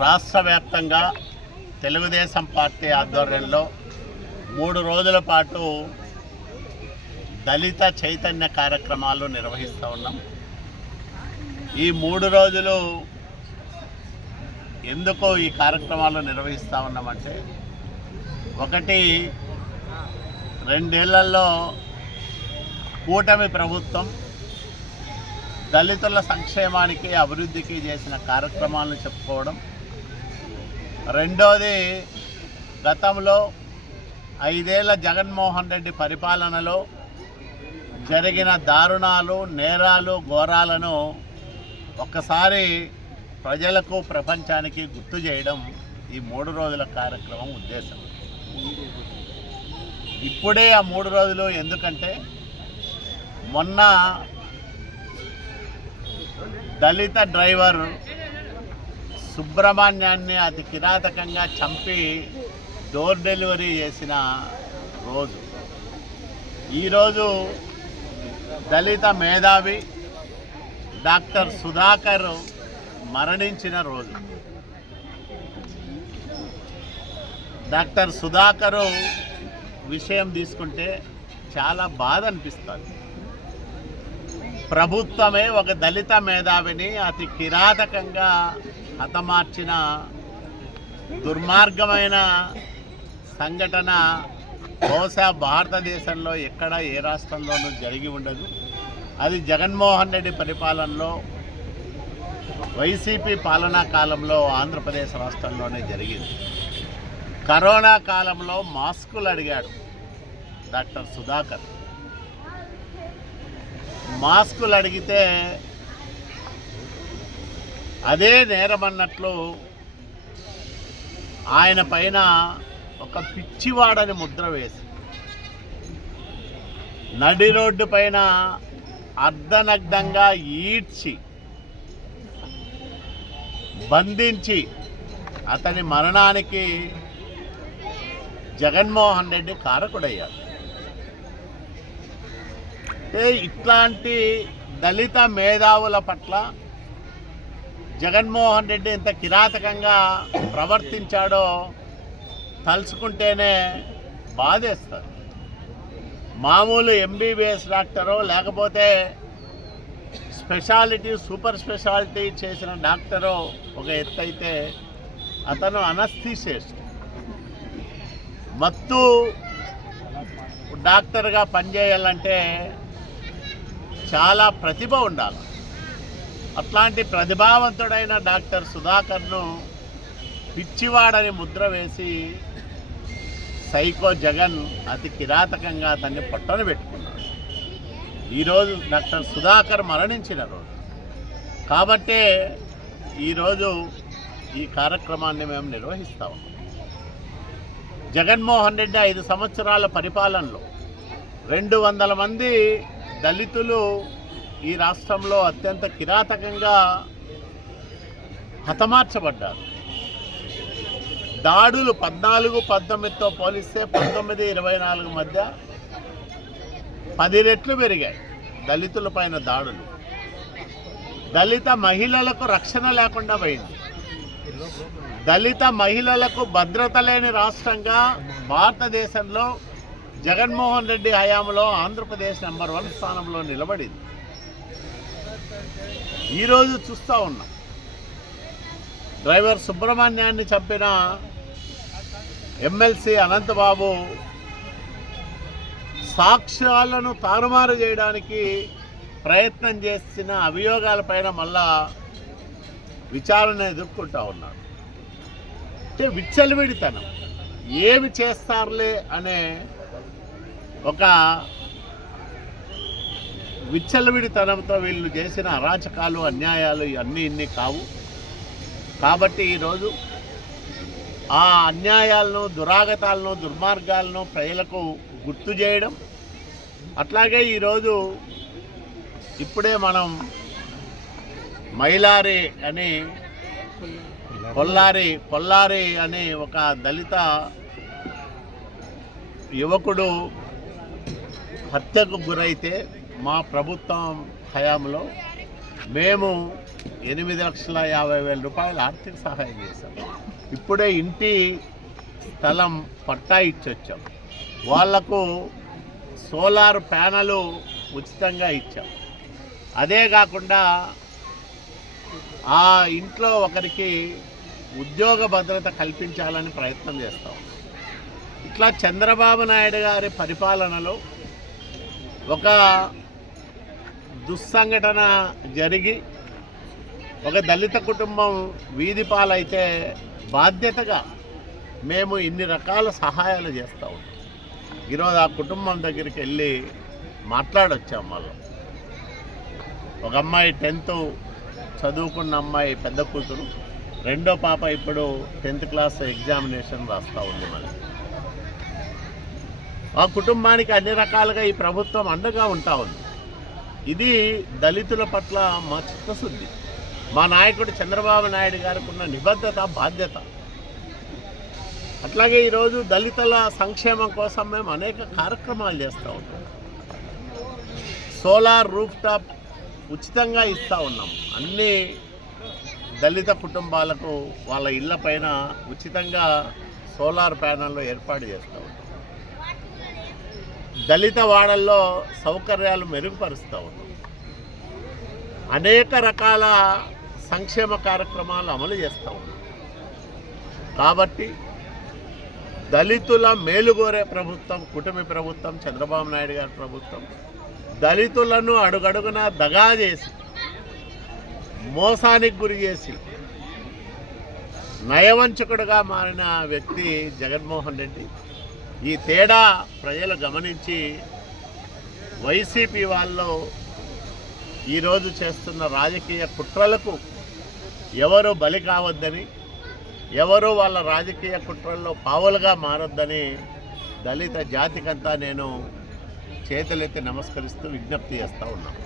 రాష్ట్ర వ్యాప్తంగా తెలుగుదేశం పార్టీ ఆధ్వర్యంలో 3 రోజుల పాటు దళిత చైతన్య కార్యక్రమాలు నిర్వహిస్తూ ఉన్నాం. ఈ 3 రోజులు ఎందుకు ఈ కార్యక్రమాలు నిర్వహిస్తూ ఉన్నామంటే, ఒకటి 2 ఏళ్లలో కూటమి ప్రభుత్వం దళితుల సంక్షేమానికి అభివృద్ధికి చేసిన కార్యక్రమాలను చెప్పుకోవడం, రెండోది గతంలో 5 ఏళ్ల జగన్మోహన్ రెడ్డి పరిపాలనలో జరిగిన దారుణాలు, నేరాలు, ఘోరాలను ఒక్కసారి ప్రజలకు, ప్రపంచానికి గుర్తు చేయడం ఈ 3 రోజుల కార్యక్రమం ఉద్దేశం. ఇప్పుడే ఆ 3 రోజులు ఎందుకంటే, మొన్న దళిత డ్రైవర్ సుబ్రహ్మణ్యాన్ని అతి కిరాతకంగా చంపి డోర్ డెలివరీ చేసిన రోజు. ఈరోజు దళిత మేధావి డాక్టర్ సుధాకర్ మరణించిన రోజు. డాక్టర్ సుధాకర్ విషయం తీసుకుంటే చాలా బాధ అనిపిస్తుంది. ప్రభుత్వమే ఒక దళిత మేధావిని అతి కిరాతకంగా హతమార్చిన దుర్మార్గమైన సంఘటన బహుశా భారతదేశంలో ఎక్కడ ఏ రాష్ట్రంలోనూ జరిగి ఉండదు. అది జగన్మోహన్ రెడ్డి పరిపాలనలో, వైసీపీ పాలనా కాలంలో ఆంధ్రప్రదేశ్ రాష్ట్రంలోనే జరిగింది. కరోనా కాలంలో మాస్కులు అడిగాడు డాక్టర్ సుధాకర్. మాస్కులు అడిగితే అదే నేరమన్నట్లు ఆయన పైన ఒక పిచ్చివాడని ముద్ర వేసి నడి రోడ్డు పైన అర్ధనగ్నంగా ఈడ్చి బంధించి అతని మరణానికి జగన్మోహన్ రెడ్డి కారకుడయ్యాడు. ఇట్లాంటి దళిత మేధావుల పట్ల జగన్మోహన్ రెడ్డి ఎంత కిరాతకంగా ప్రవర్తించాడో తలుచుకుంటేనే బాధేస్తుంది. మామూలు ఎంబీబీఎస్ డాక్టరో లేకపోతే స్పెషాలిటీ, సూపర్ స్పెషాలిటీ చేసిన డాక్టరో ఒక ఎత్తు అయితే, అతను అనస్థీషిస్ట్, మత్తు డాక్టర్గా పనిచేయాలంటే చాలా ప్రతిభ ఉండాలి. అట్లాంటి ప్రతిభావంతుడైన డాక్టర్ సుధాకర్ను పిచ్చివాడని ముద్ర వేసి సైకో జగన్ అతి కిరాతకంగా అతన్ని పొట్టన పెట్టుకున్నాడు. ఈరోజు డాక్టర్ సుధాకర్ మరణించిన రోజు కాబట్టే ఈరోజు ఈ కార్యక్రమాన్ని మేము నిర్వహిస్తా ఉన్నాం. జగన్మోహన్ రెడ్డి 5 సంవత్సరాల పరిపాలనలో 200 మంది దళితులు ఈ రాష్ట్రంలో అత్యంత కిరాతకంగా హతమార్చబడ్డారు. దాడులు 14-19తో పోలిస్తే 19-24 మధ్య 10 రెట్లు పెరిగాయి దళితుల పైన దాడులు. దళిత మహిళలకు రక్షణ లేకుండా పోయింది. దళిత మహిళలకు భద్రత లేని రాష్ట్రంగా భారతదేశంలో జగన్మోహన్ రెడ్డి హయాంలో ఆంధ్రప్రదేశ్ నెంబర్ 1 స్థానంలో నిలబడింది. ఈరోజు చూస్తూ ఉన్నాం, డ్రైవర్ సుబ్రహ్మణ్యాన్ని చంపిన ఎమ్మెల్సీ అనంతబాబు సాక్ష్యాలను తారుమారు చేయడానికి ప్రయత్నం చేసిన అభియోగాలపైన మళ్ళా విచారణ ఎదుర్కొంటూ ఉన్నాడు. అంటే విచ్చలవిడితనం, ఏమి చేస్తారులే అనే ఒక విచ్చలవిడితనంతో వీళ్ళు చేసిన అరాచకాలు, అన్యాయాలు ఇవన్నీ ఇన్ని కావు. కాబట్టి ఈరోజు ఆ అన్యాయాలను, దురాగతాలను, దుర్మార్గాలను ప్రజలకు గుర్తు చేయడం, అట్లాగే ఈరోజు ఇప్పుడే మనం మైలారి అని కొల్లారి అని ఒక దళిత యువకుడు హత్యకు గురైతే మా ప్రభుత్వం హయాంలో మేము 8,50,000 రూపాయలు ఆర్థిక సహాయం చేశాం. ఇప్పుడే ఇంటి స్థలం పట్టా ఇచ్చొచ్చాం. వాళ్లకు సోలార్ ప్యానెలు ఉచితంగా ఇచ్చాం. అదే కాకుండా ఆ ఇంట్లో ఒకరికి ఉద్యోగ భద్రత కల్పించాలని ప్రయత్నం చేస్తాం. ఇట్లా చంద్రబాబు నాయుడు గారి పరిపాలనలో ఒక దుస్సంఘటన జరిగి ఒక దళిత కుటుంబం వీధి పాలైతే బాధ్యతగా మేము ఇన్ని రకాల సహాయాలు చేస్తూ ఉంటాం. ఈరోజు ఆ కుటుంబం దగ్గరికి వెళ్ళి మాట్లాడొచ్చాం. వాళ్ళు ఒక అమ్మాయి 10th చదువుకున్న అమ్మాయి పెద్ద కూతురు, రెండో పాప ఇప్పుడు 10th క్లాస్ ఎగ్జామినేషన్ రాస్తూ ఉంది. మళ్ళీ ఆ కుటుంబానికి అన్ని రకాలుగా ఈ ప్రభుత్వం అండగా ఉంటా ఉంది. ఇది దళితుల పట్ల మా చిత్తశుద్ధి, మా నాయకుడు చంద్రబాబు నాయుడు గారికి ఉన్న నిబద్ధత, బాధ్యత. అట్లాగే ఈరోజు దళితుల సంక్షేమం కోసం మేము అనేక కార్యక్రమాలు చేస్తూ ఉంటాం. సోలార్ రూఫ్ టాప్ ఉచితంగా ఇస్తూ ఉన్నాం. అన్ని దళిత కుటుంబాలకు వాళ్ళ ఇళ్ల పైన ఉచితంగా సోలార్ ప్యానెళ్ళు ఏర్పాటు చేస్తూ ఉంటాం. దళిత వాడల్లో సౌకర్యాలు మెరుగుపరుస్తూ ఉన్నాం. అనేక రకాల సంక్షేమ కార్యక్రమాలు అమలు చేస్తూ ఉన్నాం. కాబట్టి దళితుల మేలుగోరే ప్రభుత్వం కూటమి ప్రభుత్వం, చంద్రబాబు నాయుడు గారి ప్రభుత్వం. దళితులను అడుగడుగునా దగా చేసి, మోసానికి గురి చేసి నయవంచకుడుగా మారిన వ్యక్తి జగన్మోహన్ రెడ్డి. ఈ తేడా ప్రజలు గమనించి వైసీపీ వాళ్ళు ఈరోజు చేస్తున్న రాజకీయ కుట్రలకు ఎవరు బలి కావద్దని, ఎవరు వాళ్ళ రాజకీయ కుట్రల్లో పావులుగా మారొద్దని దళిత జాతికంతా నేను చేతులెత్తి నమస్కరిస్తూ విజ్ఞప్తి చేస్తూ ఉన్నాను.